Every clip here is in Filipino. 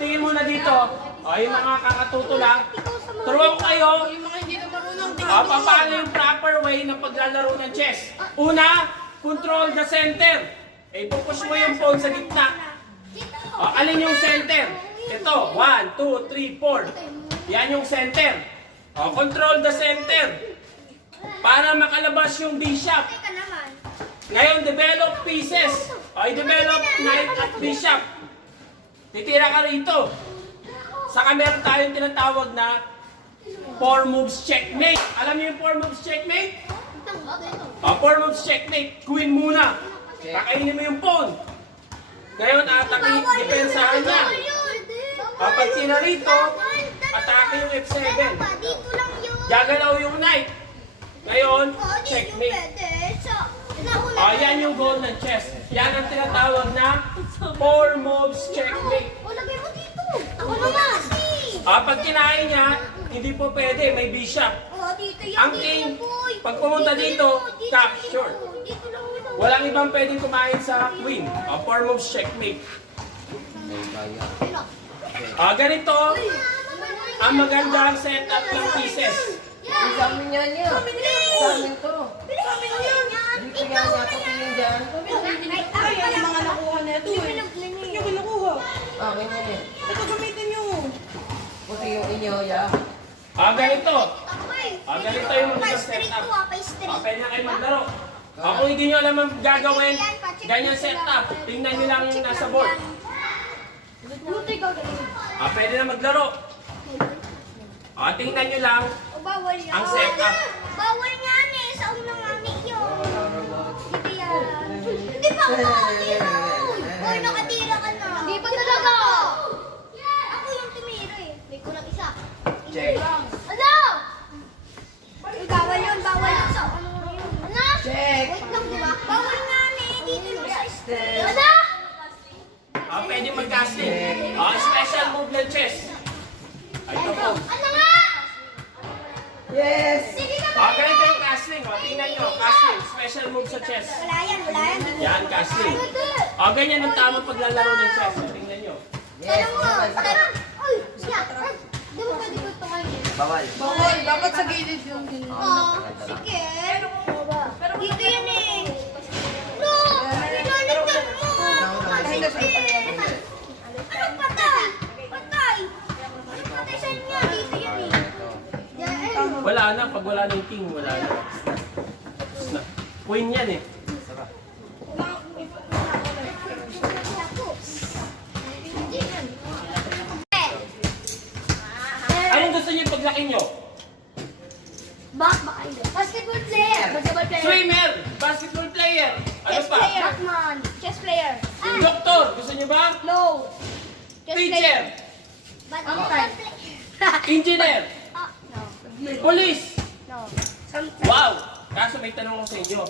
Tingin muna dito. Yung mga kakatuto lang. Turuan ko kayo. Yung mga hindi na marunong Paano yung proper way ng paglalaro ng chess. Una, control the center. Ipupush mo yung phone sa gitna. Alin yung center? Ito, 1, 2, 3, 4. Yan yung center. Control the center. Para makalabas yung bishop. Ngayon, develop pieces. I-develop knight at bishop. Titira ka rito. Saka meron tayong tinatawag na 4 moves checkmate. Alam niyo yung 4 moves checkmate? 4 moves checkmate. Queen muna. Kakainin mo yung pawn. Ngayon, depensahan niya. Pag tina rito, atake yung F7. Gagalaw yung knight. Ngayon, checkmate. Yan yung goal ng chess. Yan ang tinatawag na 4 moves checkmate. Ako naman! Pag kinain niya, hindi po pwede, may bishop. Ang king, pag pumunta dito, capture. Walang ibang pwedeng kumain sa queen. 4 moves checkmate. Ganito ang magandang setup ng pieces. Sa amin yan yan. Sa amin to. Dito yan nga, patingin dyan. Ay, yung mga nakuha na ito eh. Yung kinukuha. Ganyan eh. Ito gamitin nyo. Puti yung inyo, ya. Ganito. Ganito yung magandang setup. Pwede na kayo maglaro. Kung hindi nyo alam ang gagawin, ganyan setup. Tingnan nyo lang yung nasa board. Pwede na maglaro. Tingnan nyo lang ang setup. Bawal nga eh, sa unang mami yun. Hindi yan. Hindi pa ako nakatira. Hoy, nakatira ka na. Hindi pa talaga. Ako yung tumira eh. May kulang isa. Check. Ano? Uy, bawal yun, bawal yun. Sa ano yun? Ano? Check. Wait lang, diba? Bawal nga eh. Dito yung sa Check. Ano? Pwede mag-casting. Special move ng chess. Ito po. Ano nga? Yes! Sige na. Ganito yung casting. Tingnan nyo, casting. Special move sa chess. Wala yan, wala yan. Yan, casting. Ganyan ang tamang paglalaro ng chess. Tingnan nyo. Yes! Tanong mo, tanong. Uy, siya. Di ba pwede ko ito ngayon? Bawal. Bawal, dapat sa gilid yung Sige. Pero dito yan eh. No! Pinalitan mo! Sige. Anong patay? Patay! Anong patay sa inyo? Dito yan eh. Yan. Wala na. Pag wala na yung king, wala na. Tapos na. Queen yan eh. Anong gusto niyo paglaki nyo? Basketball player. Basketball player. Swimmer! Basketball player! Ano Chess pa? player. Batman. Chess player. Doktor! Gusto niyo ba? No. Chess Teacher! Badminton player. Engineer! No. Police! No. Wow! Kaso may tanong ko sa inyo.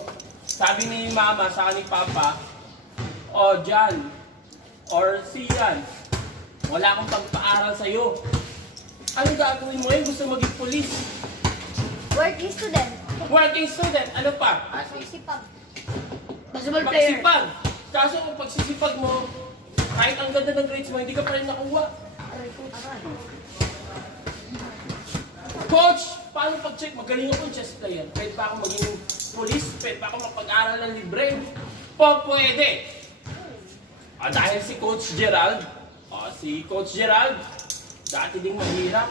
Sabi ni Mama sa ni Papa, John, or si Ian, wala akong pagpaaral sa'yo. Anong gagawin mo ngayon? Gusto maging police? Working student. Working student, ano pa? Sipag. basketball player. Pagsipag. Kaso kung pagsisipag mo, kahit ang ganda ng grades mo, hindi ka pa rin nakuha. Coach, paano pag-check? Magaling ako chess player. Pwede pa ako maging police? Pwede pa ako mapag-aral ng libre? Pwede. Dahil si Coach Gerald, dati ding mahirap.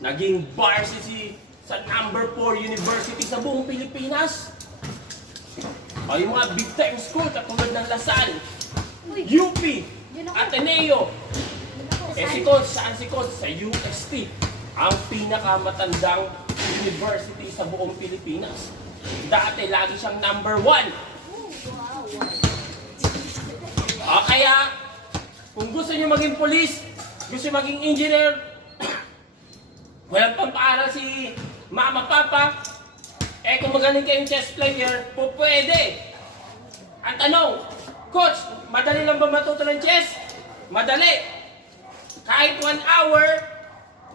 Naging varsity sa number 4 university sa buong Pilipinas. Yung mga big time school katulad ng Lasal, UP, Ateneo. Si Coach, saan si Coach? Sa UST. Ang pinakamatandang university sa buong Pilipinas. Dati lagi siyang number 1. Kaya, kung gusto niyo maging police, gusto niyo maging engineer, walang pampaaral si Mama, Papa, kung magaling kayong chess player, pwede. Ang tanong, Coach, madali lang ba matuto ng chess? Madali. Kahit 1 hour,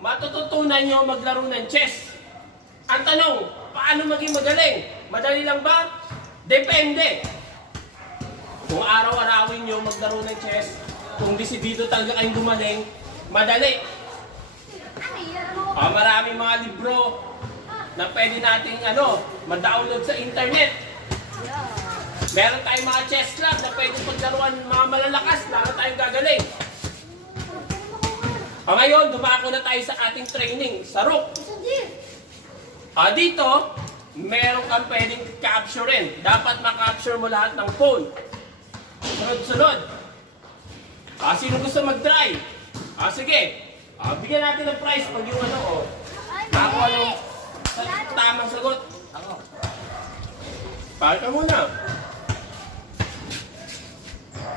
matututunan nyo maglaro ng chess. Ang tanong, paano maging magaling? Madali lang ba? Depende. Kung araw-arawin nyo maglalaro ng chess, kung desidido talaga kayong gumaling, madali. Maraming mga libro na pwede nating ma-download sa internet. Meron tayong mga chess club na pwede paglaruan mga malalakas, lalo tayong gagaling. Ngayon, dumako na tayo sa ating training sa Rook. Dito, meron kang pwedeng capturein. Dapat makapture mo lahat ng phone. Sunod-sunod. Sino gusto mag-try? Sige. Bigyan natin ng prize pag yung ako tamang sagot. Ako. Pahal ka muna.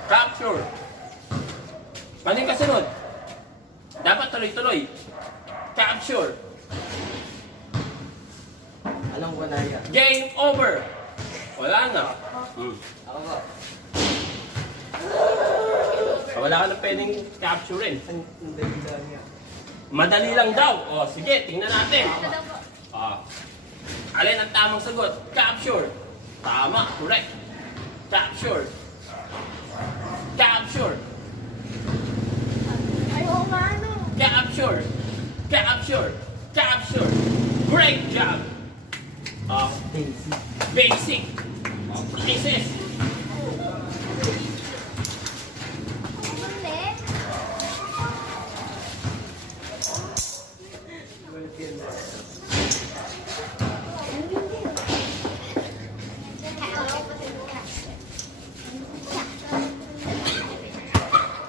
Capture. Ano yung kasunod? Dapat tuloy-tuloy. Capture. Alam ko na yan. Game over. Wala na. Ako ba? Wala ka na pwedeng capturein. Ang dali-dali yan. Madali lang daw. Sige, tingnan natin. Alin ang tamang sagot? Capture. Tama, correct. Capture. Capture. Ayaw nga ano. Capture. Capture. Capture. Great job. Daisy. Basic. Practices. Mali.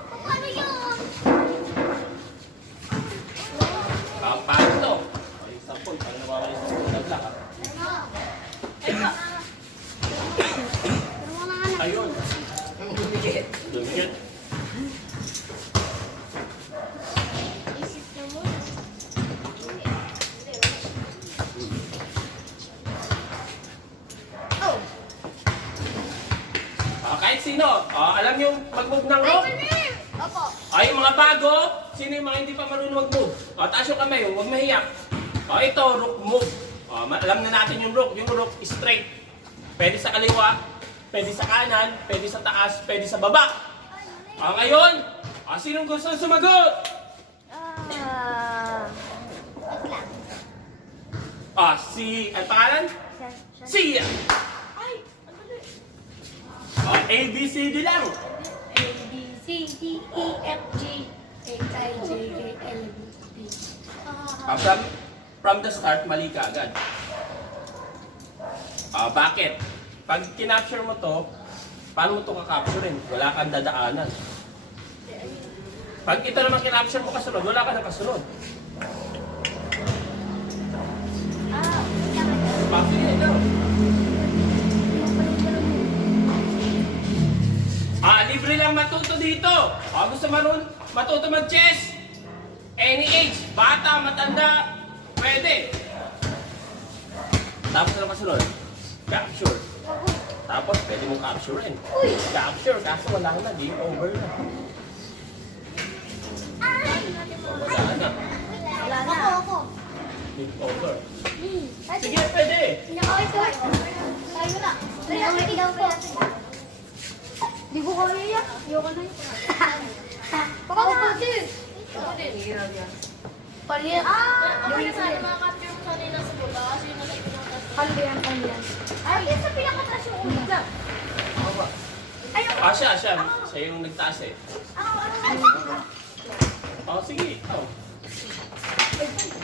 Paano yun? Paano to? Isang point. Parang nawawala sa nagla. Ayun. Dumikit. Dumikit. Isip na mo. Oh! Kahit sino. Alam niyo mag-move ng rook? Opo. Yung mga bago, sino yung mga hindi pa marunong mag-move? Taas yung kamay, huwag mahiyak. Ito, rook move. Alam na natin yung rook. Yung rook is straight. Pwede sa kaliwa, pwede sa kanan, pwede sa taas, pwede sa baba. Ngayon, sinong gusto sumagot? Wait lang. Ang pangalan? Sia. Ay! A, B, C, D lang. A, B, C, D, E, F, G, H, I, J, K, L, M, N, P. From the start, mali ka agad. Bakit? Pag kinapture mo to, paano mo to kakapturein? Wala kang dadaanan. Pag ito naman kinapture mo kasunod, wala ka na kasunod. Bakit ito? Libre lang matuto dito. Gusto matuto mag-chess? Any age, bata, matanda, pwede. Tapos ano kasunod? Capture. Tapos pwede mong capturein. Capture, kaso wala na, game over na. Wala na, Wala na. Ako. game over. Sige, pwede. Tayo na. Tayo daw po. Di ko kaya yan. Ayoko na yun. Baka na. Paliyan. Yung sana makakapture mo sanay na sa baba kasi yung paliyan. Ay, yan sa pinakataas yung ulo. Ayoko. Siya. Siya yung nagtaas eh. Sige.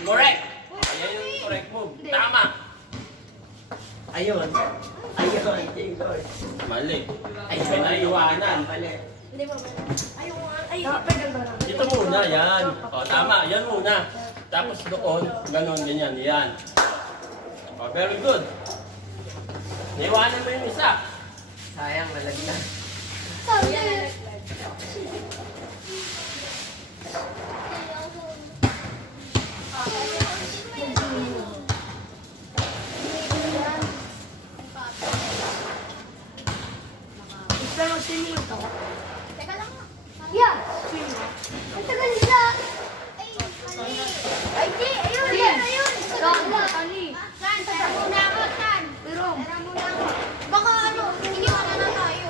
Correct. Ayan yung correct move. Tama. Ayun. Jingle. Mali. Pinaiwanan. Mali. Hindi mo ba? Ito muna, yan. Tama. Yan muna. Tapos doon, ganon, ganyan. Yan. Very good. Naiwanan mo yung isa. Sayang, nalagyan. Teka lang. Yan. Ang tagal nila. Ay, di. Ayun. Saan? Tara muna ako. Saan? Tara muna ako. Baka hindi ka na tayo.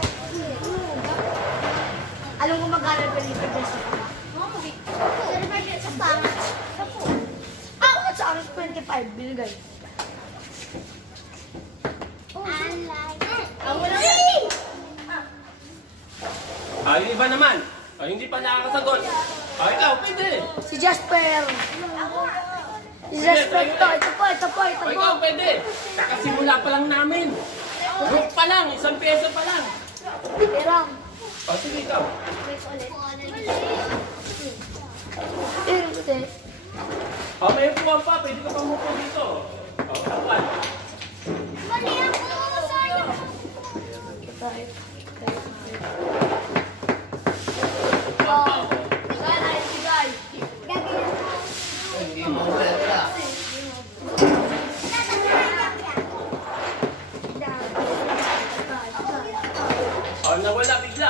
Felipe Jessica. Sa pangit. Ako sa akin 25 binigay. Ako na. Yung iba naman. Hindi pa nakakasagot. Ikaw, pwede. Si Jasper. Si Jasper to. Ito po. Ikaw, pwede. Kakasimula pa lang namin. Rook pa lang, 1 peso pa lang. Perang. Sige, ikaw. May upuan pa, pwede ka pa mupo dito. Upuan. Mali ako. Sayang. Hindi mo wala. Nawala bigla.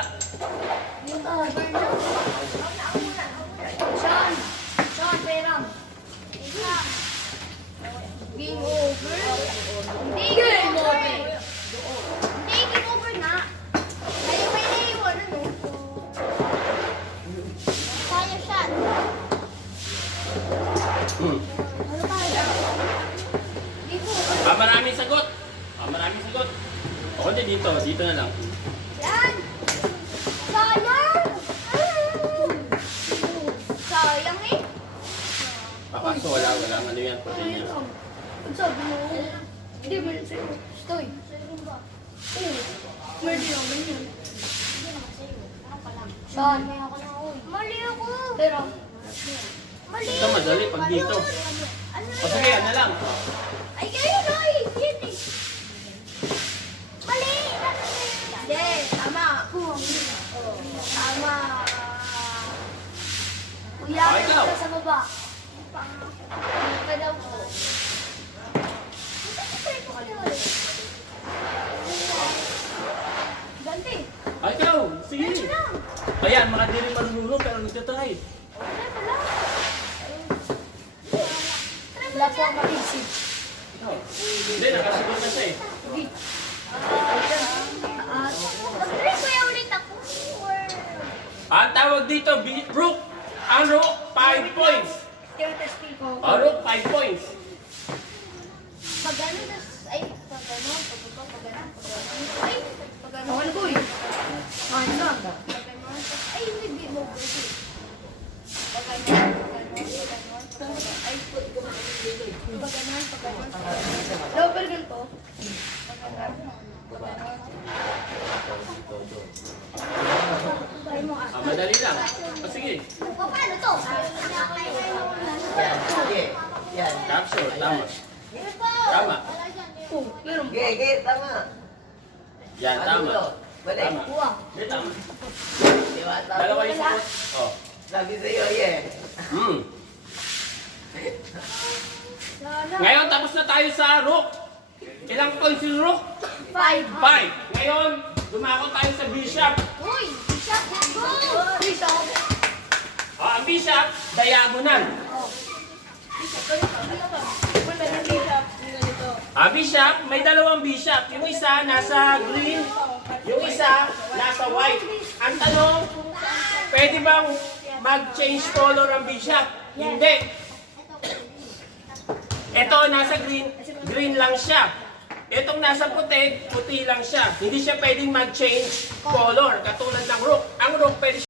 Sean, perang. Game over. Hindi game over. Hindi game over na. May naiwan ano. Kaya shot. Ano tayo? Dito. Maraming sagot. Maraming sagot. O, dito na lang. Yan. Sayang. Sayang eh. Kaso wala ano yan. Ang sabi mo, hindi mo yun sa'yo. Stoy. Oo. Pwede naman yun. Sean. Mali ako. Pero. Mali. Ito madali pag dito. Sige, ano lang. Ay, kayo na eh. Yan eh. Mali. Hindi. Tama. Tama. Kuya, Ah, ikaw. kita sa baba. Ano daw po? Ganti. Ikaw, sige. Ayan, mga di rin marunong pero nagtatry. Wala po ang makisip. Ikaw. Hindi, nakasagot na siya eh. Mag-try kuya ulit ako. Ang tawag dito, Rook. Ang Rook, 5 points. Tinatesting ko. Rook, 5 points. Pag ano, ay, pag ano, pag ano, ay, pag ano. Ako na ko eh. Ano na? Ay, hindi mo po. Pag ano, ay, pag ano. Double ganito. Madali lang. Sige. Paano to? Yan, sige. Yan. Capsule, tama. Tama. Sige, tama. Yan, tama. Balik. Tama. Hindi, tama. Di ba, tama? Dalawa yung sagot. Oh. Sabi sa'yo, yeah. Ngayon, tapos na tayo sa Rook. Ilang points yung Rook? 5. 5. Ngayon, dumako tayo sa Bishop. Uy, Bishop, let's go! Bishop. Ang Bishop, diagonal. Ang Bishop, may dalawang Bishop. Yung isa nasa green, yung isa nasa white. Ang tanong, pwede bang mag-change color ang Bishop? Hindi. Ito nasa green, green lang siya. Itong nasa puti, puti lang siya. Hindi siya pwedeng mag-change color katulad ng Rook. Ang Rook pwede